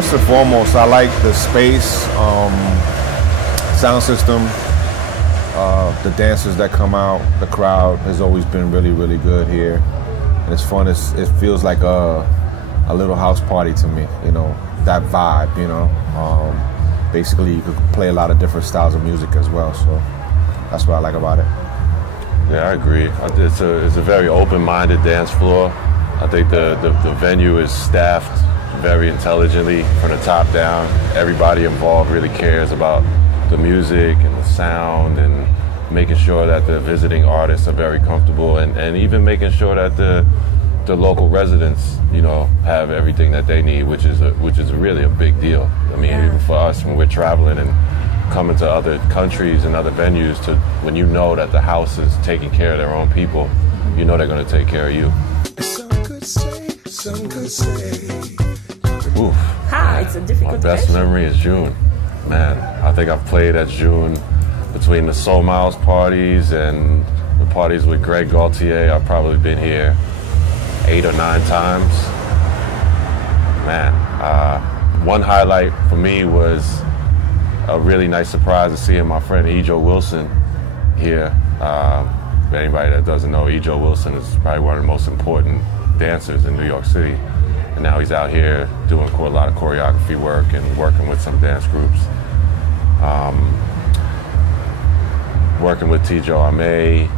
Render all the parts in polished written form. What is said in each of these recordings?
first and foremost, I like the space, sound system, the dancers that come out. The crowd has always been really, really good here. And it's fun. It feels like a little house party to me, you know, that vibe, you know. Basically, you could play a lot of different styles of music as well, so that's what I like about it. Yeah, I agree. It's a very open-minded dance floor. I think the venue is staffed very intelligently from the top down. Everybody involved really cares about the music and the sound and making sure that the visiting artists are very comfortable and even making sure that the local residents, you know, have everything that they need, which is really a big deal. I mean, even for us when we're traveling and coming to other countries and other venues, when you know that the house is taking care of their own people, you know they're going to take care of you. Some could say. Oof. It's a difficult My best question. memory is Djoon. Man, I think I've played at Djoon between the Soul Miles parties and the parties with Greg Gaultier. I've probably been here 8 or 9 times. Man, one highlight for me was a really nice surprise of seeing my friend Ejo Wilson here. For anybody that doesn't know, Ejo Wilson is probably one of the most important dancers in New York City. And now he's out here doing a lot of choreography work and working with some dance groups. Working with Tijo Ame,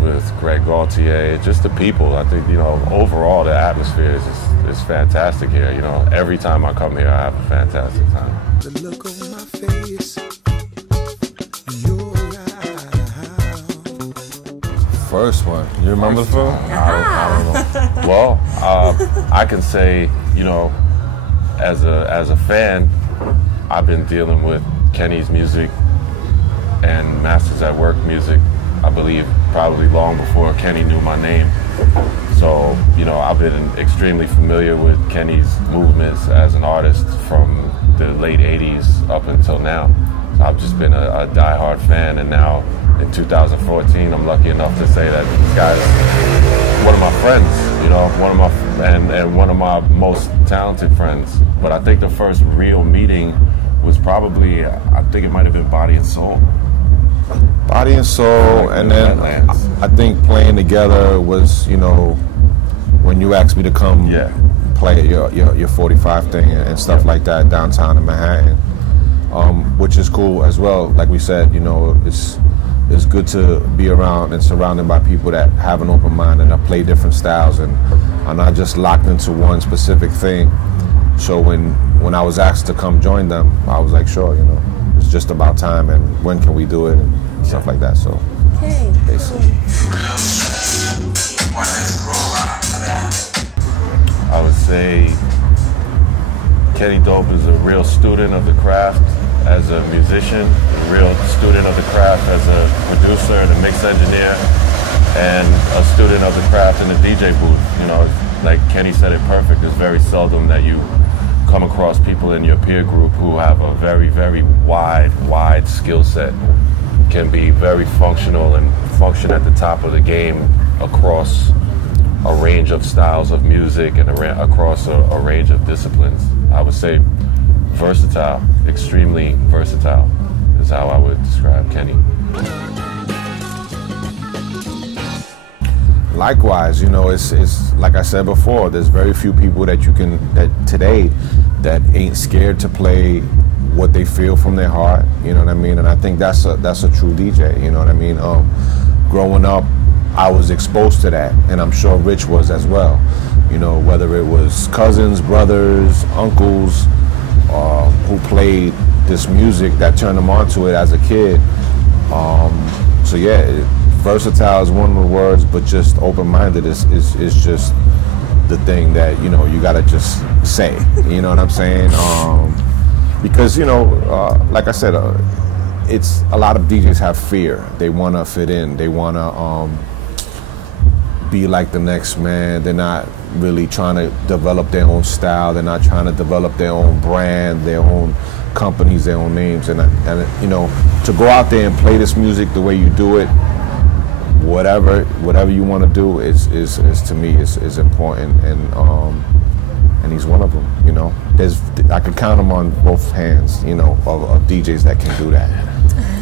with Greg Gaultier, just the people. I think, you know, overall the atmosphere is fantastic here. You know, every time I come here, I have a fantastic time. The look on my face, your eyes. First one. You remember the film? I don't know. Well, I can say, you know, as a fan, I've been dealing with Kenny's music and Masters at Work music, I believe, probably long before Kenny knew my name. So, you know, I've been extremely familiar with Kenny's movements as an artist from the late 80s up until now. So I've just been a diehard fan, and now in 2014, I'm lucky enough to say that this guy's one of my friends, you know, and one of my most talented friends. But I think the first real meeting was probably, I think it might have been Body and Soul. Body and Soul, and then I think playing together was, you know, when you asked me to come play at your 45 thing and stuff like that downtown in Manhattan, which is cool as well. Like we said, you know, it's good to be around and surrounded by people that have an open mind and that play different styles and are not just locked into one specific thing. So when I was asked to come join them, I was like, sure, you know, it's just about time and when can we do it and stuff like that. So basically. I would say Kenny Dope is a real student of the craft as a musician, a real student of the craft as a producer and a mix engineer, and a student of the craft in the DJ booth. You know, like Kenny said it perfect, it's very seldom that you come across people in your peer group who have a very, very wide skill set, can be very functional and function at the top of the game across a range of styles of music and across a range of disciplines. I would say versatile, extremely versatile is how I would describe Kenny. Likewise, you know, it's like I said before, there's very few people that today that ain't scared to play what they feel from their heart, you know what I mean? And I think that's a true DJ, you know what I mean? Growing up, I was exposed to that, and I'm sure Rich was as well. You know, whether it was cousins, brothers, uncles, who played this music that turned them onto it as a kid. So yeah, versatile is one of the words, but just open-minded is just the thing that, you know, you gotta just say, you know what I'm saying? Because, you know, like I said, it's a lot of DJs have fear. They wanna fit in, they wanna be like the next man. They're not really trying to develop their own style. They're not trying to develop their own brand, their own companies, their own names. And you know, to go out there and play this music the way you do it, whatever you want to do is to me is important. And and he's one of them. You know, I could count them on both hands. You know, of DJs that can do that.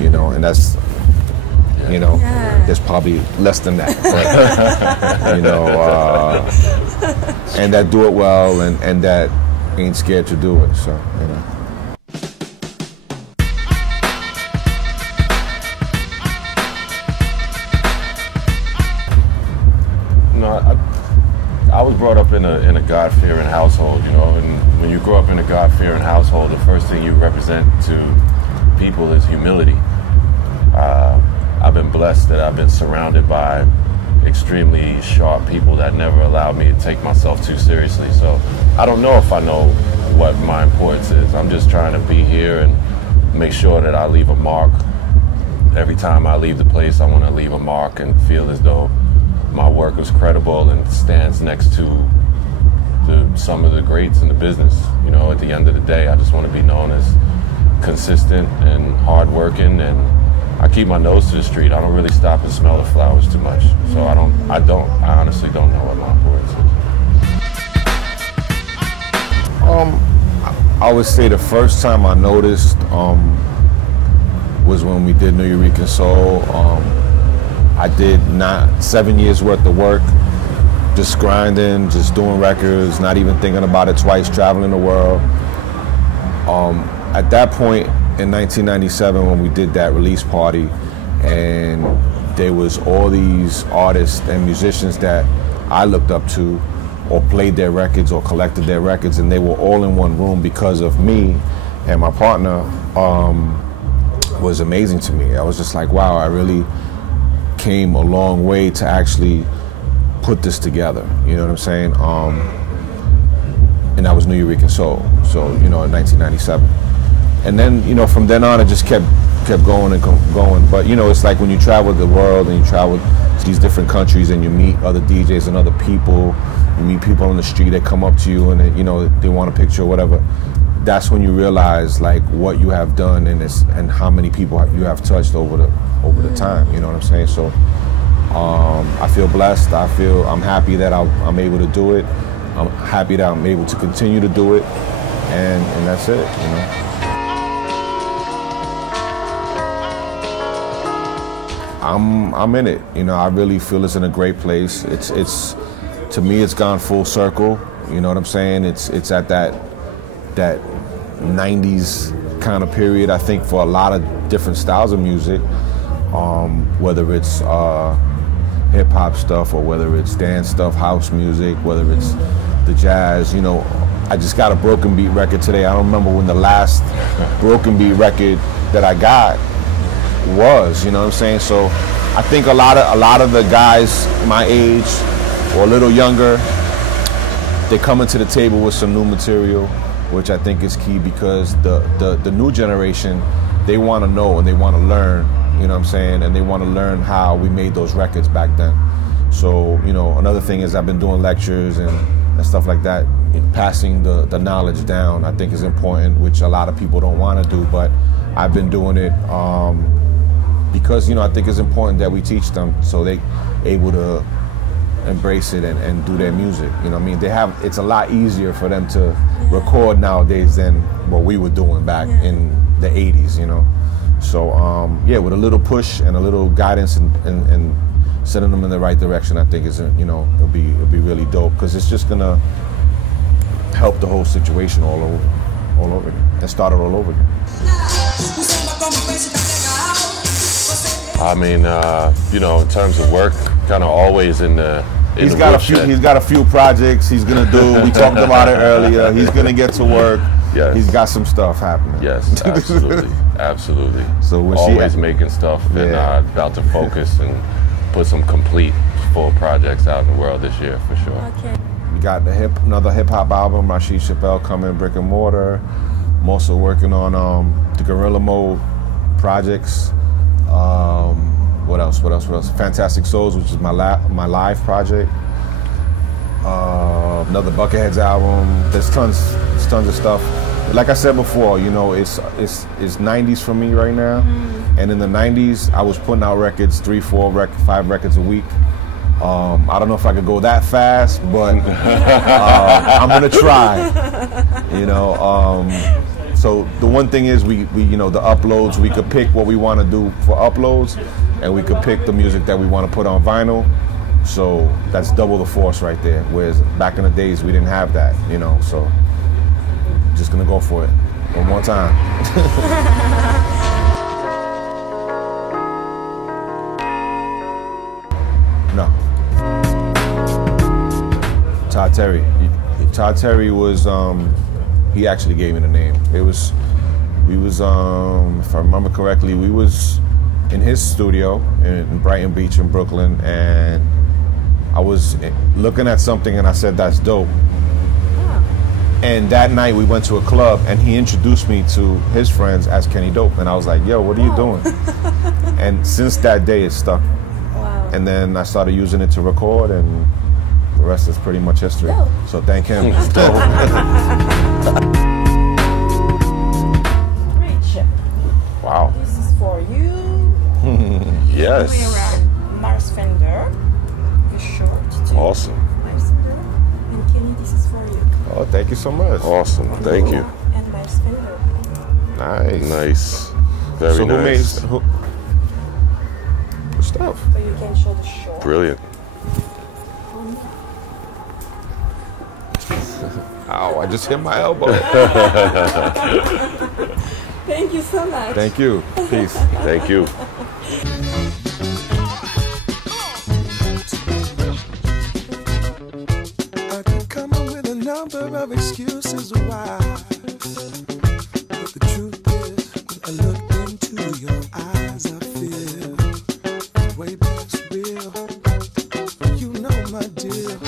You know, and that's, you know, there's probably less than that. But, you know, and that do it well, and that ain't scared to do it. So, you know. I was brought up in a God-fearing household, you know, and when you grow up in a God-fearing household, the first thing you represent to people is humility. I've been blessed that I've been surrounded by extremely sharp people that never allowed me to take myself too seriously. So I don't know if I know what my importance is. I'm just trying to be here and make sure that I leave a mark. Every time I leave the place, I want to leave a mark and feel as though my work is credible and stands next to some of the greats in the business. You know, at the end of the day, I just want to be known as consistent and hardworking, and I keep my nose to the street. I don't really stop and smell the flowers too much. So I honestly don't know what my importance is. I would say the first time I noticed was when we did New Eureka Soul. I did 7 years worth of work, just grinding, just doing records, not even thinking about it twice, traveling the world. At that point in 1997, when we did that release party, and there was all these artists and musicians that I looked up to, or played their records or collected their records, and they were all in one room because of me and my partner, was amazing to me. I was just like, wow, I really came a long way to actually put this together, you know what I'm saying? And that was New Eureka Soul, so, you know, in 1997. And then, you know, from then on, it just kept going and going. But, you know, it's like when you travel the world and you travel to these different countries and you meet other DJs and other people, you meet people on the street that come up to you and, they, you know, they want a picture or whatever. That's when you realize, like, what you have done and how many people you have touched over the time, you know what I'm saying? So I feel blessed. I'm happy that I'm able to do it. I'm happy that I'm able to continue to do it, and that's it, you know. I'm in it, you know. I really feel it's in a great place. It's to me, it's gone full circle. You know what I'm saying? It's at that 90s kind of period, I think, for a lot of different styles of music. Whether it's hip hop stuff or whether it's dance stuff, house music, whether it's the jazz, you know. I just got a broken beat record today. I don't remember when the last broken beat record that I got was, you know what I'm saying? So I think a lot of the guys my age or a little younger, they come into the table with some new material, which I think is key, because the new generation, they want to know and they want to learn. You know what I'm saying? And they want to learn how we made those records back then. So, you know, another thing is I've been doing lectures and stuff like that. Passing the knowledge down, I think, is important, which a lot of people don't want to do, but I've been doing it because, you know, I think it's important that we teach them so they able to embrace it and do their music. You know what I mean? It's a lot easier for them to record nowadays than what we were doing back in the 80s, you know? So, yeah, with a little push and a little guidance and sending them in the right direction, I think you know, it'll be really dope, because it's just gonna help the whole situation all over again, and start it all over again. I mean, you know, in terms of work, kind of always in the. He's got a few projects he's gonna do. We talked about it earlier. He's gonna get to work. Yes. He's got some stuff happening. Yes, absolutely, absolutely. So when always making stuff and about to focus and put some complete full projects out in the world this year for sure. Okay. We got another hip hop album, Rashid Chappelle, coming, Brick and Mortar. I'm also working on the Gorilla Mode projects. What else? Fantastic Souls, which is my live project. Another Bucketheads album. There's tons of stuff. Like I said before, you know, it's 90s for me right now. And in the 90s, I was putting out records, 3, 4, 5 records a week. I don't know if I could go that fast, but I'm gonna try. You know, so the one thing is we you know, the uploads, we could pick what we want to do for uploads, and we could pick the music that we want to put on vinyl. So that's double the force right there. Whereas back in the days we didn't have that, you know. So just gonna go for it one more time. No. Todd Terry. Todd Terry was, he actually gave me the name. We was, if I remember correctly, we was in his studio in Brighton Beach in Brooklyn, and I was looking at something and I said, that's dope. And that night we went to a club and he introduced me to his friends as Kenny Dope. And I was like, yo, what are you doing? And since that day it stuck. Wow. And then I started using it to record, and the rest is pretty much history. Dope. So thank him. Rich, Wow. this is for you. Yes. We are Milesfender, the short too. Awesome. Milesfender. And Kenny, this is for you. Oh, thank you so much. Awesome. Thank you. And Milesfender. Nice. Nice. Very So nice. who stuff? So you can show the short. Brilliant. Ow, I just hit my elbow. Thank you so much. Thank you. Peace. Thank you. I could come up with a number of excuses why. But the truth is, when I look into your eyes, I feel it's way past real. You know, my dear.